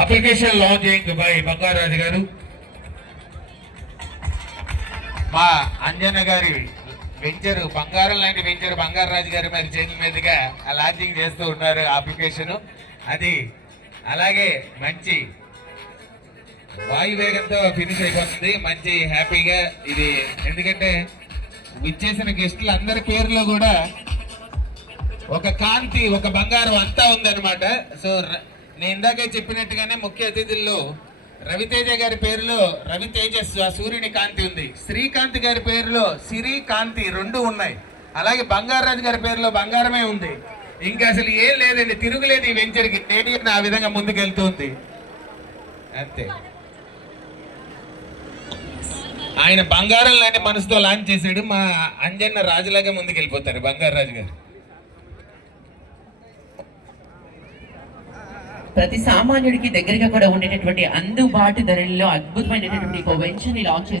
Application launching by Bangarraju గారు. మా అంజన్న గారి వెంచరు బంగారం లాంటి వెంచరు బంగారాజు గారి మరి చేతుల మీదుగా లాంచింగ్ చేస్తూ ఉన్నారు అప్లికేషన్. అది అలాగే మంచి వాయువేగంతో ఫినిష్ అయిపోతుంది. మంచి హ్యాపీగా ఇది, ఎందుకంటే విచ్చేసిన గెస్టులు అందరి పేర్లో కూడా ఒక కాంతి, ఒక బంగారం అంతా ఉందన్నమాట. సో నేను ఇందాకే చెప్పినట్టుగానే ముఖ్య అతిథుల్లో రవితేజ గారి పేరులో రవితేజస్ సూర్యుని కాంతి ఉంది, శ్రీకాంత్ గారి పేరులో సిరి కాంతి రెండు ఉన్నాయి, అలాగే బంగారాజు గారి పేరులో బంగారమే ఉంది. ఇంకా అసలు ఏం లేదండి, తిరుగులేదు ఈ వెంచర్కి. నేటి ఆ విధంగా ముందుకెళ్తుంది అంతే. ఆయన బంగారం లాంటి మనసుతో లాంచ్ చేశాడు. మా అంజన్న రాజులాగా ముందుకెళ్ళిపోతారు బంగారాజు గారు. ప్రతి సామాన్యుడికి దగ్గరగా కూడా ఉండేటటువంటి అందుబాటు ధరల్లో అద్భుతమైనటువంటి వెంచర్ని లాంచ్